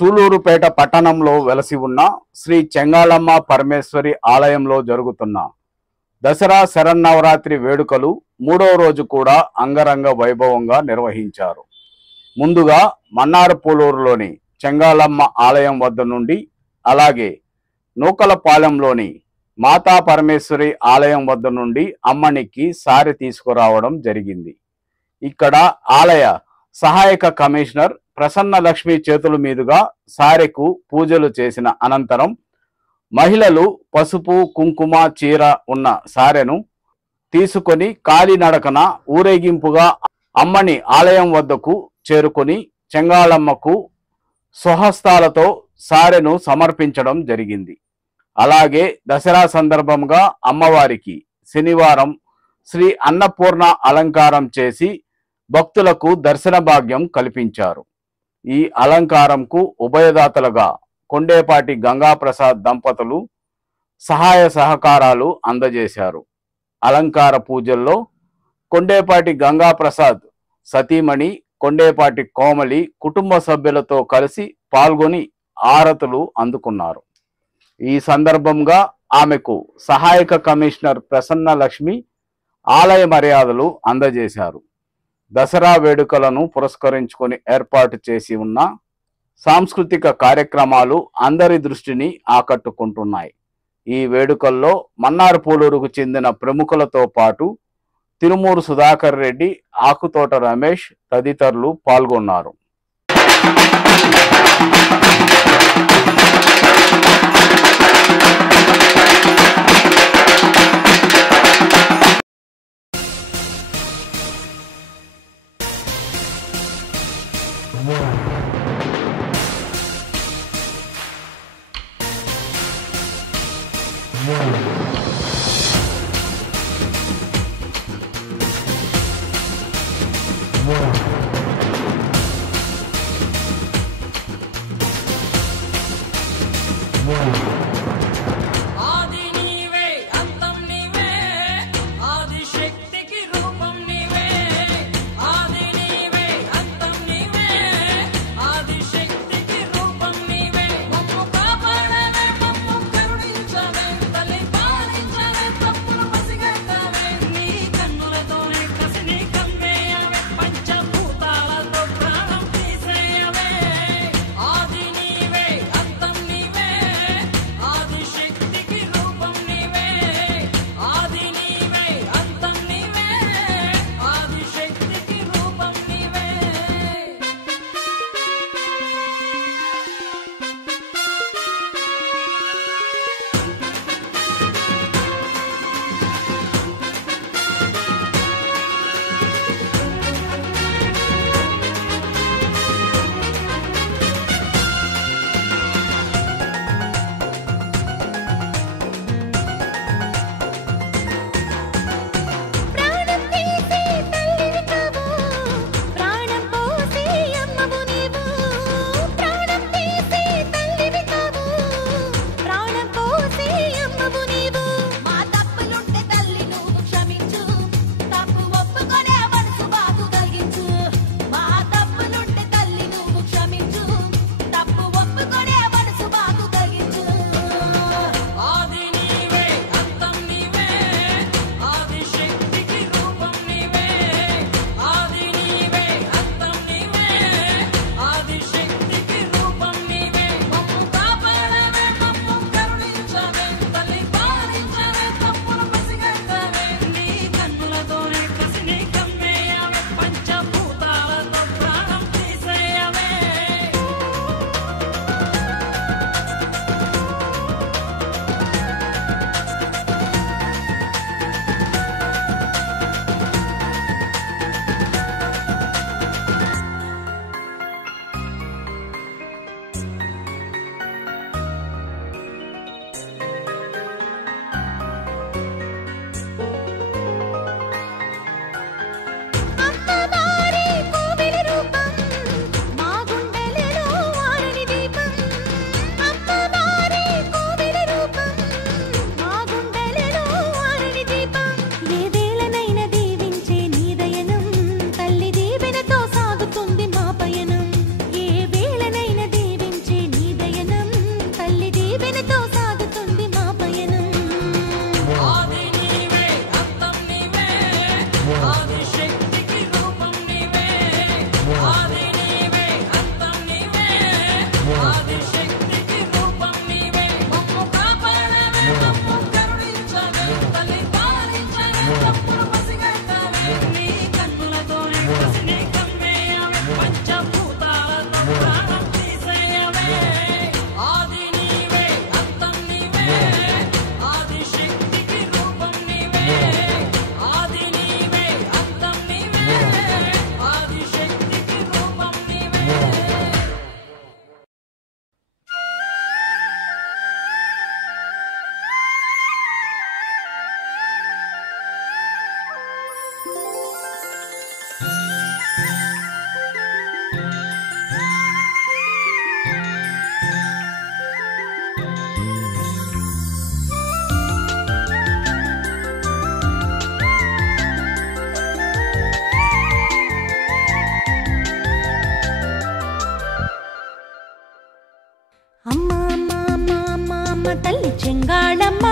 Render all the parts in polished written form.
సూలూరుపేట పట్టణంలో వెలసి ఉన్న శ్రీ చెంగాళమ్మ పరమేశ్వరి ఆలయంలో జరుగుతున్న దసరా శరన్నవరాత్రి వేడుకలు 3వ రోజు కూడా అంగరంగ వైభవంగా నిర్వహించారు. ముందుగా మన్నారపూలూరులోని చెంగాళమ్మ ఆలయం వద్ద నుండి, అలాగే నూకలపాలెంలోని మాతా పరమేశ్వరి ఆలయం వద్ద నుండి అమ్మనికి సారె తీసుకురావడం జరిగింది. ఇక్కడ ఆలయ సహాయక కమిషనర్ ప్రసన్న లక్ష్మి చేతుల మీదుగా సారెకు పూజలు చేసిన అనంతరం మహిళలు పసుపు కుంకుమ చీర ఉన్న సారెను తీసుకొని కాలినడకన ఊరేగింపుగా అమ్మని ఆలయం వద్దకు చేరుకొని చెంగాళమ్మకు స్వహస్తాలతో సారెను సమర్పించడం జరిగింది. అలాగే దసరా సందర్భంగా అమ్మవారికి శనివారం శ్రీ అన్నపూర్ణ అలంకారం చేసి భక్తులకు దర్శన భాగ్యం కల్పించారు. ఈ అలంకారంకు ఉభయదాతలుగా కొండేపాటి గంగాప్రసాద్ దంపతులు సహాయ సహకారాలు అందజేశారు. అలంకార పూజల్లో కొండేపాటి గంగాప్రసాద్ సతీమణి కొండేపాటి కోమలి కుటుంబ సభ్యులతో కలిసి పాల్గొని ఆరతులు అందుకున్నారు. ఈ సందర్భంగా ఆమెకు సహాయక కమిషనర్ ప్రసన్న లక్ష్మి ఆలయ మర్యాదలు అందజేశారు. దసరా వేడుకలను పురస్కరించుకొని ఏర్పాటు చేసి ఉన్న సాంస్కృతిక కార్యక్రమాలు అందరి దృష్టిని ఆకట్టుకుంటున్నాయి. ఈ వేడుకల్లో మన్నారపూలూరుకు చెందిన ప్రముఖులతో పాటు తిరుమూరు సుధాకర్ రెడ్డి, ఆకుతోట రమేష్ తదితరులు పాల్గొన్నారు. ఆది నీవే అంతం నీవే ఆది శక్తికి రూపం నీవే ఆది నీవే అంతం నీవే ఆది శక్తికి రూపం నీవే మమ్ము కాపాడవే మమ్ము కరుణించవే తల్లి పాలించవే తప్పులు పసిగట్టవే నీ కన్నులతోనే కసిని కమ్మేయవే పంచభూతాలను ఆదిశక్తికి రూపం నీవే ఆది నీవే అంతం నీవే ఆదిశక్తికి రూపం నీవే మమ్ము కాపాడవే మమ్ము కరుణించవే తల్లి పాలించవే తప్పుడు పసిగట్టవే నీ కన్నులతోనే పసిని కమ్మేయవే పంచభూతాలతో ప్రాణం తీసేయవే ఆది నీవే అంతం నీవే ఆదిశక్తికి రూపం నీవే ఆది నీవే అంతం నీవే ఆదిశక్తికి రూపం నీవే అమ్మ అమ్మ అమ్మ అమ్మ అమ్మ తల్లి చెంగాళమ్మ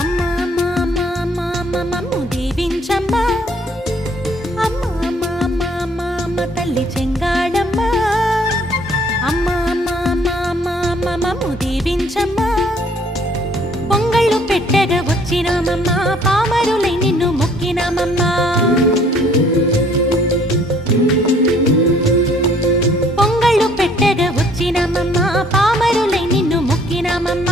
అమ్మ అమ్మ అమ్మ అమ్మ అమ్మ మమ్ము దీవించమ్మ అమ్మ అమ్మ అమ్మ అమ్మ అమ్మ తల్లి చెంగాళమ్మ అమ్మ అమ్మ అమ్మ అమ్మ అమ్మ మమ్ము దీవించమ్మ పొంగళ్ళు పెట్టగా వచ్చినామమ్మ పామరులై నిన్ను మొక్కినామమ్మ పొంగళ్ళు పెట్టగా వచ్చినామమ్మ పామరులై నిన్ను మొక్కినామమ్మ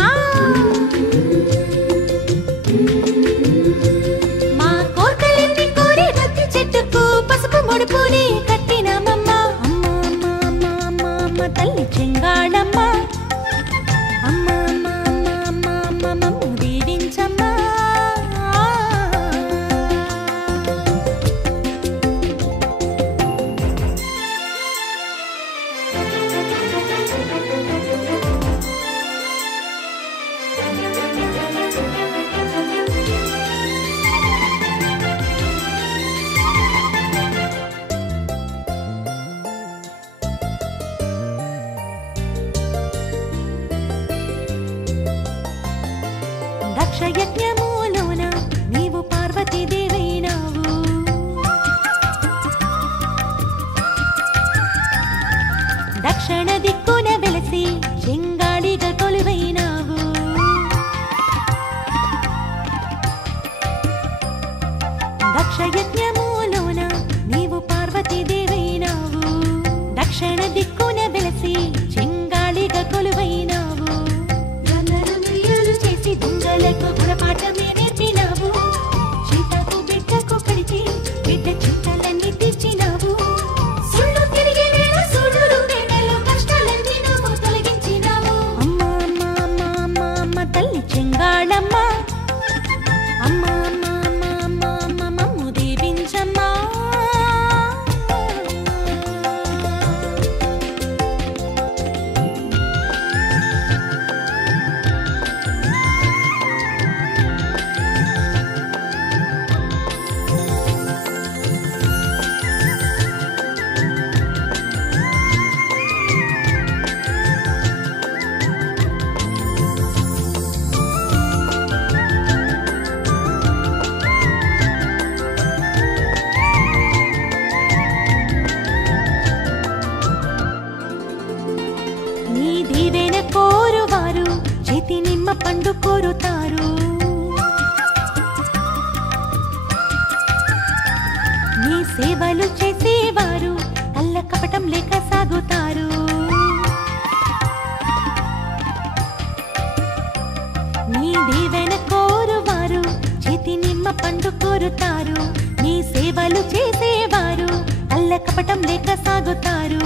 మా కోర్కలెన్ని కోరి రత్తి చెట్టుకు పసుపు ముడుపుని కట్టినామమ్మ అమ్మ అమ్మ అమ్మ అమ్మ అమ్మ తల్లి చెంగాళమ్మ అమ్మ అమ్మ అమ్మ అమ్మ అమ్మ మమ్ము దీవించమ్మ దక్షయజ్ఞములోన నీవు పార్వతీదేవైనావు దక్షిణ దిక్కున వెలసి చెంగాళిగా కొలువైనావు దక్షయజ్ఞములోన నీవు పార్వతీదేవైనావు దక్షిణ దిక్కున వెలసి చెంగాళిగా కొలువైనావు చేసి దొంగలకు గుణపాఠమే నేర్పినావు సీతకు బిడ్డకు కడిచి బిడ్డ చింతలన్నీ తెచ్చినావు సుళ్ళు తిరిగి వేళ సూడులు వేళలో కష్టాలన్నీ నువ్వు తొలగించినావు అమ్మ అమ్మ అమ్మ అమ్మ అమ్మ తల్లి చెంగాళమ్మ అమ్మ అమ్మ అమ్మ అమ్మ అమ్మ మమ్ము దీవించమ్మ నీ దీవెన కోరువారు చేతి నిమ్మ పండు కోరుతారు నీ సేవలు చేసేవారు కళ్ళ కపటం లేక సాగుతారు నీ దీవెన కోరువారు చేతి నిమ్మ పండు కోరుతారు నీ సేవలు చేసేవారు కళ్ళ కపటం లేక సాగుతారు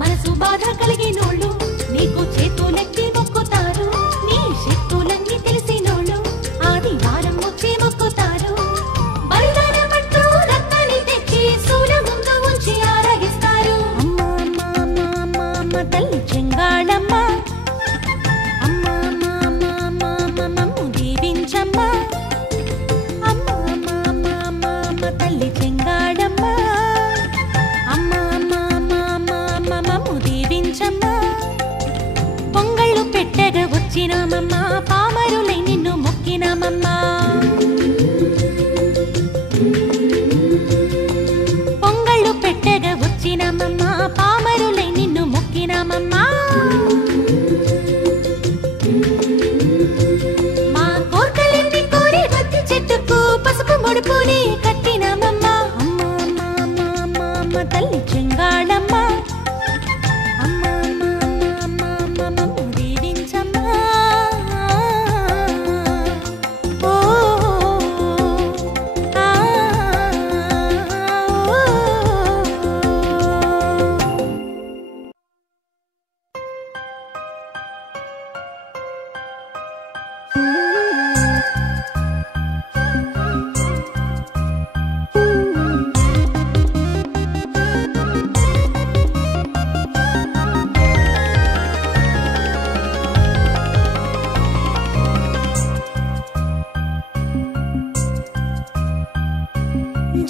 మనసు బాధ కలిగినోళ్ళు నీకు చేతులెత్తి మొక్కుతారు నీ శక్తులన్నీ తెలిసినోళ్ళు ఆదివారం వచ్చి మొక్కుతారు బలిదానం అంటూ రక్తాన్ని తెచ్చి శూల ముందు ఉంచి ఆరగిస్తారు అమ్మ అమ్మ అమ్మ అమ్మ అమ్మ తల్లి చెంగాళమ్మ అమ్మ అమ్మ అమ్మ అమ్మ అమ్మ మమ్ము దీవించమ్మ అమ్మ అమ్మ అమ్మ అమ్మ అమ్మ తల్లి చెంగాళమ్మ అమ్మ అమ్మ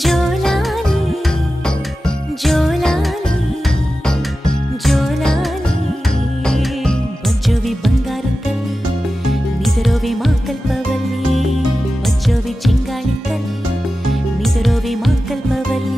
జోలాలి జోలాలి జోలాలి బజ్జోవి బంగారు తల్లి నిదరోవి మా కల్పవల్లి బజ్జోవి చెంగాళి తల్లి నిదరోవి మా కల్పవల్లి